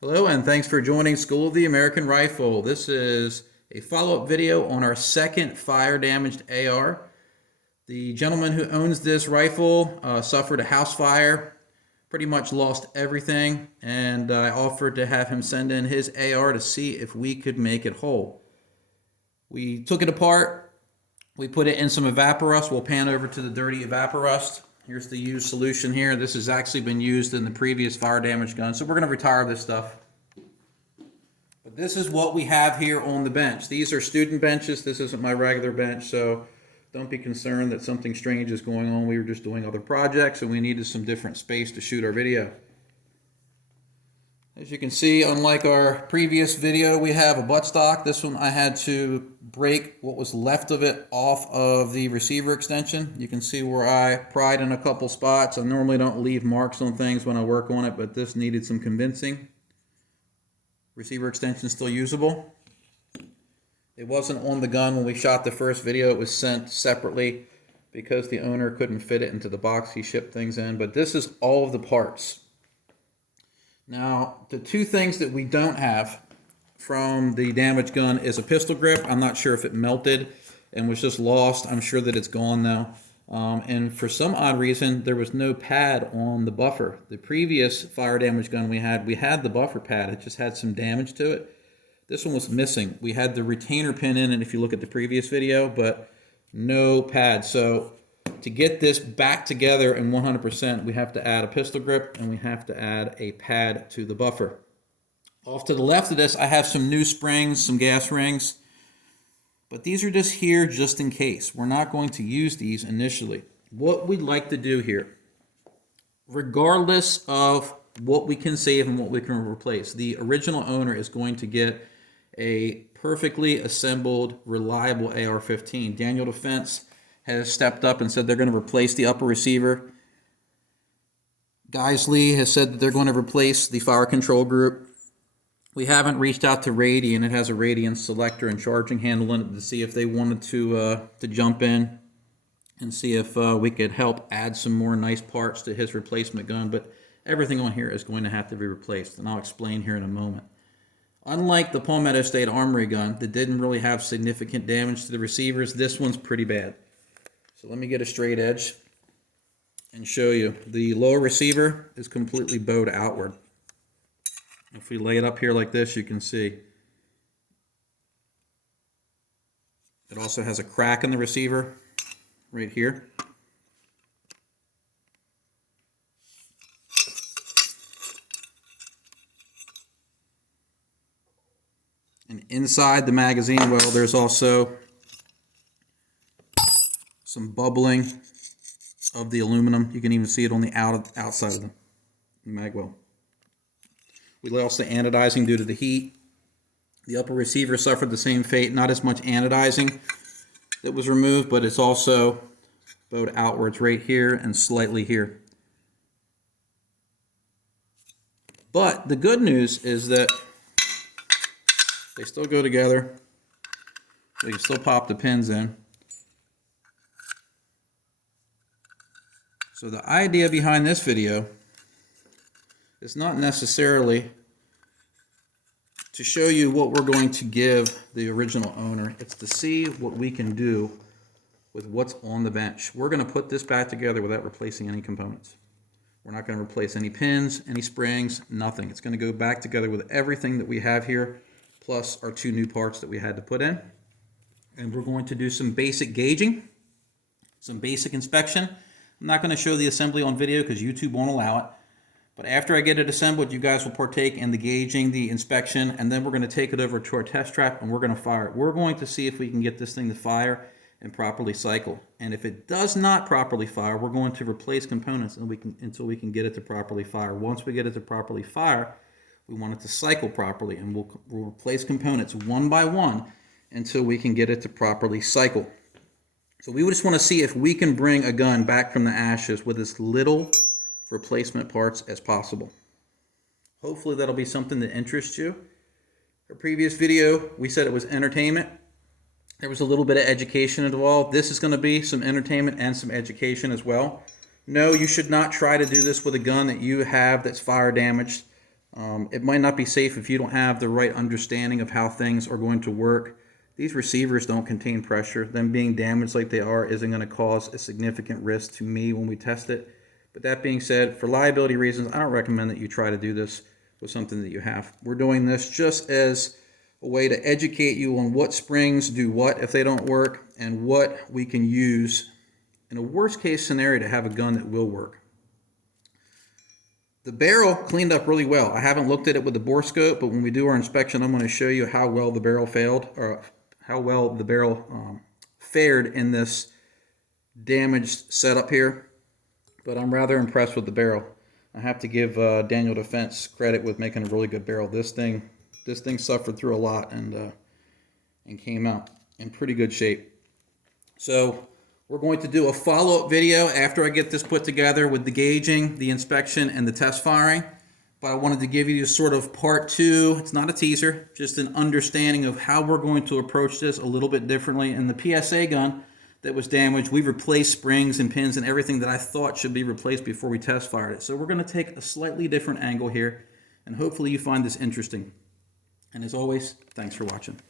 Hello and thanks for joining School of the American Rifle. This is a follow-up video on our second fire-damaged AR. The gentleman who owns this rifle suffered a house fire, pretty much lost everything, and I offered to have him send in his AR to see if we could make it whole. We took it apart, we put it in some evaporust. We'll pan over to the dirty evaporust. Here's the used solution here. This has actually been used in the previous fire damage gun, so we're going to retire this stuff. But this is what we have here on the bench. These are student benches. This isn't my regular bench, so don't be concerned that something strange is going on. We were just doing other projects, and we needed some different space to shoot our video. As you can see, unlike our previous video, we have a buttstock. This one I had to break what was left of it off of the receiver extension. You can see where I pried in a couple spots. I normally don't leave marks on things when I work on it, but this needed some convincing. Receiver extension still usable. It wasn't on the gun when we shot the first video. It was sent separately because the owner couldn't fit it into the box he shipped things in, but this is all of the parts. Now, the two things that we don't have from the damaged gun is a pistol grip. I'm not sure if it melted and was just lost. I'm sure that it's gone now. And for some odd reason, there was no pad on the buffer. The previous fire damage gun we had the buffer pad. It just had some damage to it. This one was missing. We had the retainer pin in it if you look at the previous video, but no pad. So to get this back together in 100%, we have to add a pistol grip and we have to add a pad to the buffer. Off to the left of this, I have some new springs, some gas rings, but these are just here just in case. We're not going to use these initially. What we'd like to do here, regardless of what we can save and what we can replace, the original owner is going to get a perfectly assembled, reliable AR-15. Daniel Defense has stepped up and said they're going to replace the upper receiver. Geissele has said that they're going to replace the fire control group. We haven't reached out to Radian. It has a Radian selector and charging handle in it to see if they wanted to jump in and see if we could help add some more nice parts to his replacement gun. But everything on here is going to have to be replaced, and I'll explain here in a moment. Unlike the Palmetto State Armory gun that didn't really have significant damage to the receivers, this one's pretty bad. So let me get a straight edge and show you. The lower receiver is completely bowed outward. If we lay it up here like this, you can see it also has a crack in the receiver right here. And inside the magazine well, there's also some bubbling of the aluminum. You can even see it on the outside of the mag well. We lost the anodizing due to the heat. The upper receiver suffered the same fate. Not as much anodizing that was removed, but it's also bowed outwards right here and slightly here. But the good news is that they still go together. We can still pop the pins in. So the idea behind this video is not necessarily to show you what we're going to give the original owner. It's to see what we can do with what's on the bench. We're going to put this back together without replacing any components. We're not going to replace any pins, any springs, nothing. It's going to go back together with everything that we have here, plus our two new parts that we had to put in. And we're going to do some basic gauging, some basic inspection. I'm not going to show the assembly on video because YouTube won't allow it. But after I get it assembled, you guys will partake in the gauging, the inspection, and then we're going to take it over to our test trap and we're going to fire it. We're going to see if we can get this thing to fire and properly cycle. And if it does not properly fire, we're going to replace components until we can get it to properly fire. Once we get it to properly fire, we want it to cycle properly, and we'll replace components one by one until we can get it to properly cycle. So we just want to see if we can bring a gun back from the ashes with as little replacement parts as possible. Hopefully that'll be something that interests you. Our previous video, we said it was entertainment. There was a little bit of education involved. This is going to be some entertainment and some education as well. No, you should not try to do this with a gun that you have that's fire damaged. It might not be safe if you don't have the right understanding of how things are going to work. These receivers don't contain pressure. Them being damaged like they are isn't going to cause a significant risk to me when we test it. But that being said, for liability reasons, I don't recommend that you try to do this with something that you have. We're doing this just as a way to educate you on what springs do what if they don't work, and what we can use in a worst case scenario to have a gun that will work. The barrel cleaned up really well. I haven't looked at it with the bore scope, but when we do our inspection, I'm going to show you how well the barrel failed, or how well the barrel fared in this damaged setup here. But I'm rather impressed with the barrel. I have to give Daniel Defense credit with making a really good barrel. This thing suffered through a lot and came out in pretty good shape. So we're going to do a follow-up video after I get this put together with the gauging, the inspection, and the test firing. But I wanted to give you sort of part two. It's not a teaser, just an understanding of how we're going to approach this a little bit differently. In the PSA gun that was damaged, we replaced springs and pins and everything that I thought should be replaced before we test fired it. So we're going to take a slightly different angle here, and hopefully you find this interesting. And as always, thanks for watching.